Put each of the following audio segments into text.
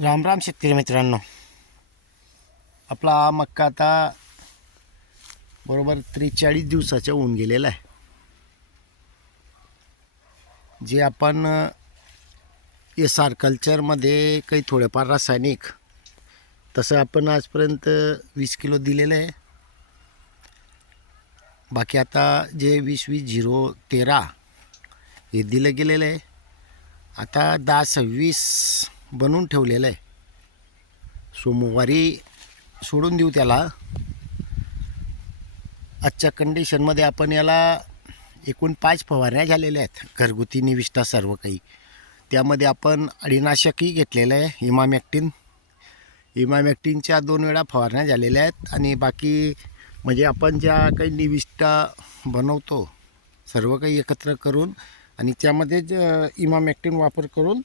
राम राम शेतकरी मित्रांनो, आपला मक्का आता बरोबर 43 दिवसाच्या होऊन गेलेला आहे. जे आपण SR कल्चरमध्ये काही थोडेफार रासायनिक तसं आपण आजपर्यंत 20 किलो दिलेलं आहे. बाकी आता जे 20-20-0-13 हे दिलं गेलेलं आहे. आता 10-26 बनवून ठेवलेलं आहे. सोमवारी सोडून देऊ त्याला. आजच्या कंडिशनमध्ये आपण याला एकूण 5 फवारण्या झालेल्या आहेत, घरगुती निविष्ठा सर्व काही. त्यामध्ये आपण अळीनाशकही घेतलेलं आहे, इमामॅक्टिनच्या 2 वेळा फवारण्या झालेल्या आहेत. आणि बाकी म्हणजे आपण ज्या काही निविष्ठा बनवतो सर्व काही एकत्र करून आणि त्यामध्येच इमामॅक्टिन वापर करून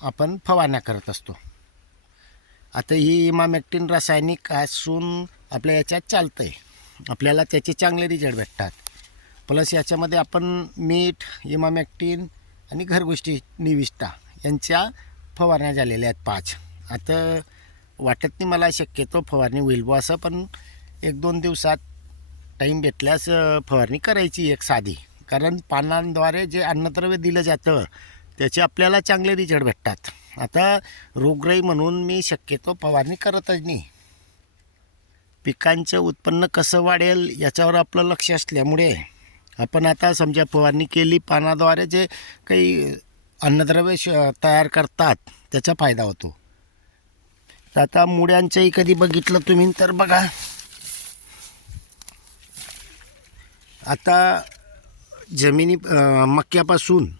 आपण फवारण्या करत असतो. आता ही इमामॅक्टिन रासायनिक असून आपल्या याच्यात चालतं आहे, आपल्याला त्याचे चांगले रिझल्ट भेटतात. प्लस याच्यामध्ये आपण मीठ, इमामॅक्टिन आणि घरगुती निविष्ठा यांच्या फवारण्या झालेल्या आहेत 5. आता वाटत नाही मला शक्यतो फवारणी होईल बुवा असं, पण 1-2 दिवसात टाईम भेटल्यास फवारणी करायची एक साधी. कारण पानांद्वारे जे अन्नद्रव्य दिलं जातं त्याचे आपल्याला चांगले रिझल्ट भेटतात. आता रोगराई म्हणून मी शक्यतो फवारणी करतच नाही. पिकांचं उत्पन्न कसं वाढेल याच्यावर आपलं लक्ष असल्यामुळे आपण आता समजा फवारणी केली, पानाद्वारे जे काही अन्नद्रव्य तयार करतात त्याचा फायदा होतो. तर आता मुळ्यांचंही कधी बघितलं तुम्ही तर बघा, आता जमिनी मक्यापासून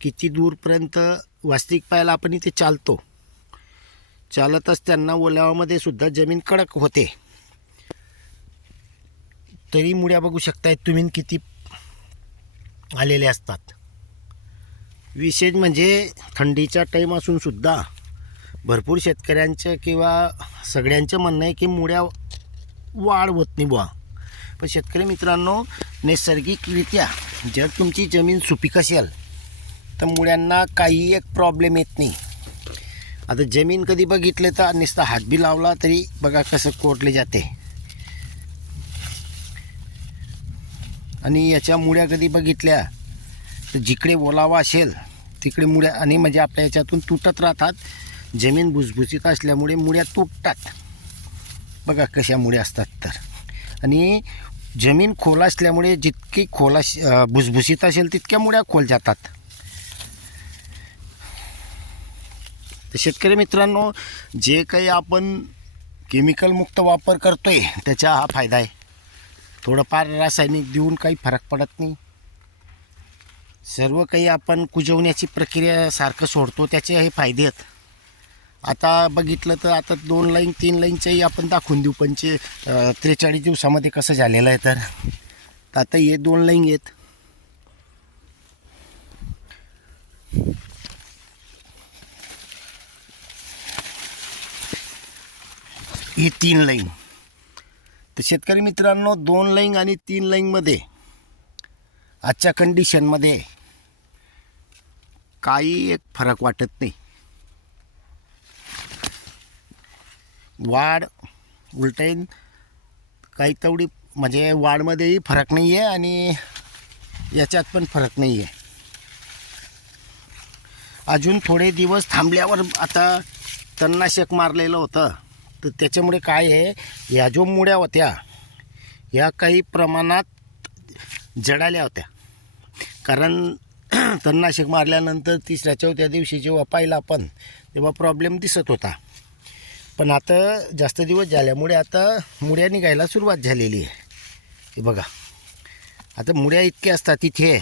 किती दूरपर्यंत वास्तविक पाहायला आपण इथे चालत असताना ओल्यावामध्ये सुद्धा जमीन कडक होते. तरी मुळ्या बघू शकताय तुम्ही किती आलेले असतात. विशेष म्हणजे थंडीचा टाईम असून सुद्धा भरपूर शेतकऱ्यांचं किंवा सगळ्यांचं म्हणणं आहे की मुळ्या वाढ होत नाही बुवा. पण शेतकरी मित्रांनो, नैसर्गिकरित्या जर तुमची जमीन सुपीक असेल तर मुळ्यांना काही एक प्रॉब्लेम येत नाही. आता जमीन कधी बघितले तर नुसता हातबी लावला तरी बघा कसं कोरले जाते. आणि याच्या मुळ्या कधी बघितल्या तर जिकडे ओलावा असेल तिकडे मुळ्या, आणि म्हणजे आपल्या याच्यातून तुटत राहतात. जमीन भुसभुशीत असल्यामुळे मुळ्या तुटतात. बघा कशा मुळ्या असतात तर. आणि जमीन खोल असल्यामुळे जितकी भुसभुशीत असेल तितक्या मुळ्या खोल जातात. तर शेतकरी मित्रांनो, जे काही आपण केमिकलमुक्त वापर करतोय त्याचा हा फायदा आहे. थोडंफार रासायनिक देऊन काही फरक पडत नाही. सर्व काही आपण कुजवण्याची प्रक्रिया सारखं सोडतो त्याचे हे फायदे आहेत. आता बघितलं तर आता 2 लाईन 3 लाईनच्याही आपण दाखवून देऊ 43 दिवसामध्ये कसं झालेलं आहे. तर आता हे 2 लाईन आहेत. ही 3 लाईन. तर शेतकरी मित्रांनो, 2 लाईन आणि 3 लाईनमध्ये आजच्या कंडिशनमध्ये काही एक फरक वाटत नाही. वाढ उलटाईन काही तेवढी म्हणजे वाढमध्येही फरक नाही आहे आणि याच्यात पण फरक नाही आहे. अजून थोडे दिवस थांबल्यावर आता तणनाशक मारलेलं होतं तर त्याच्यामुळे काय आहे, ह्या जो मुळ्या होत्या ह्या काही प्रमाणात जळाल्या होत्या. कारण तणनाशक मारल्यानंतर 3-4 दिवशी जेव्हा पाहिलं आपण तेव्हा प्रॉब्लेम दिसत होता. पण आता जास्त दिवस झाल्यामुळे आता मुळ्या निघायला सुरुवात झालेली आहे. हे बघा, आता मुळ्या इतक्या असतात तिथे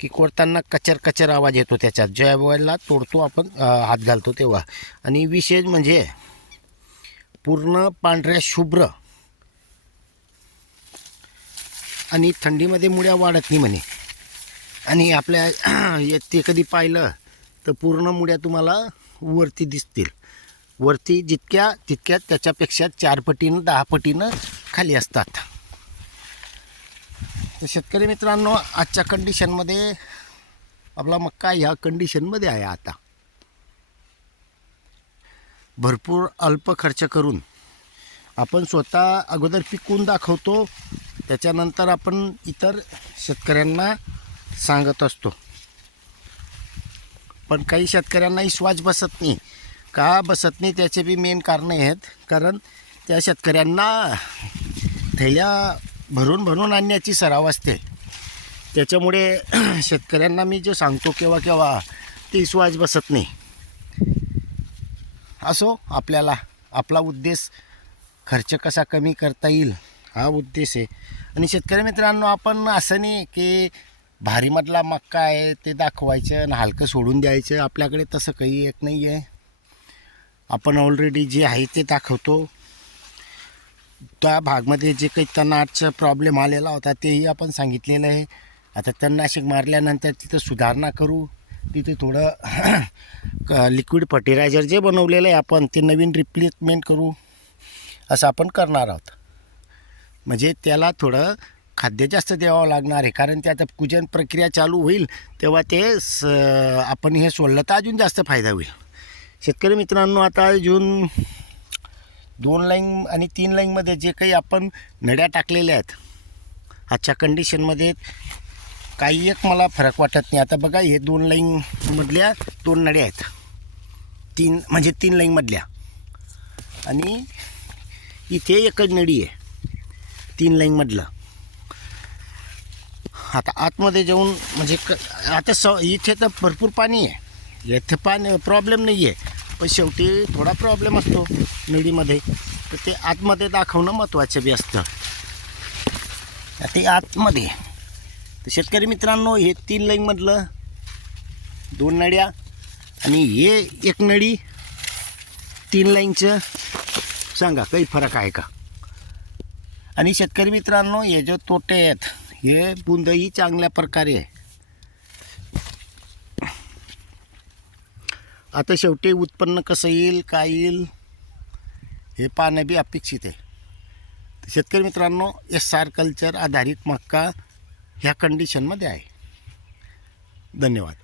की कोरताना कचर आवाज येतो त्याच्यात, ज्या वेळेला तोडतो आपण हात घालतो तेव्हा. आणि विशेष म्हणजे पूर्ण पांढऱ्या शुभ्र, आणि थंडीमध्ये मुळ्या वाढत नाही म्हणे. आणि आपल्या ते कधी पाहिलं तर पूर्ण मुळ्या तुम्हाला वरती दिसतील. वरती जितक्या तितक्या त्याच्यापेक्षा 4 पटीनं 10 पटीनं खाली असतात. तर शेतकरी मित्रांनो, आजच्या कंडिशनमध्ये आपला मक्का ह्या कंडिशनमध्ये आहे आता. भरपूर अल्प खर्च करून आपण स्वतः अगोदर पिकवून दाखवतो, त्याच्यानंतर आपण इतर शेतकऱ्यांना सांगत असतो. पण काही शेतकऱ्यांना विश्वास बसत नाही. का बसत नाही त्याचे बी मेन कारणं आहेत. कारण त्या शेतकऱ्यांना थैल्या भरून भरून आणण्याची सराव असते. त्याच्यामुळे शेतकऱ्यांना मी जे सांगतो केव्हा केव्हा ते विश्वास बसत नाही. असो, आपल्याला आपला उद्देश खर्च कसा कमी करता येईल हा उद्देश आहे. आणि शेतकरी मित्रांनो, आपण असं नाही की भारीमधला मक्का आहे ते दाखवायचं आणि हलकं सोडून द्यायचं. आपल्याकडे तसं काही एक नाही आहे. आपण ऑलरेडी जे आहे ते दाखवतो. त्या भागमध्ये जे काही तणाचा प्रॉब्लेम आलेला होता तेही आपण सांगितलेलं आहे. आता तणनाशक मारल्यानंतर तिथं सुधारणा करू. तिथे थोडं लिक्विड फर्टिलायझर जे बनवलेलं आहे आपण ते नवीन रिप्लेसमेंट करू, असं आपण करणार आहोत. म्हणजे त्याला थोडं खाद्य जास्त द्यावं लागणार आहे. कारण ते आता कुजन प्रक्रिया चालू होईल तेव्हा ते आपण हे सोडलं तर अजून जास्त फायदा होईल. शेतकरी मित्रांनो, आता अजून 2 लाईन आणि 3 लाईनमध्ये जे काही आपण नड्या टाकलेल्या आहेत आजच्या कंडिशनमध्ये काही एक मला फरक वाटत नाही. आता बघा, हे 2 लाईनमधल्या 2 नड्या आहेत. 3 लाईनमधल्या, आणि इथे एकच नडी आहे 3 लाईनमधलं. आता आतमध्ये जाऊन म्हणजे आता इथे तर भरपूर पाणी आहे. इथे पाणी प्रॉब्लेम नाही आहे, पण शेवटी थोडा प्रॉब्लेम असतो नळीमध्ये. तर ते आतमध्ये दाखवणं महत्त्वाचं बी असतं. ते आतमध्ये तर शेतकरी मित्रांनो, हे 3 लाईनमधलं 2 नळ्या आणि हे एक नळी 3 लाईनचं, सांगा काही फरक आहे का? आणि शेतकरी मित्रांनो, हे जे तोटे आहेत, हे बुंदही चांगल्या प्रकारे आहे. आता शेवटी उत्पन्न कसं येईल, काय येईल, हे पाहणं बी अपेक्षित आहे. शेतकरी मित्रांनो, SR कल्चर आधारित मक्का ह्या कंडिशनमध्ये आहे. धन्यवाद.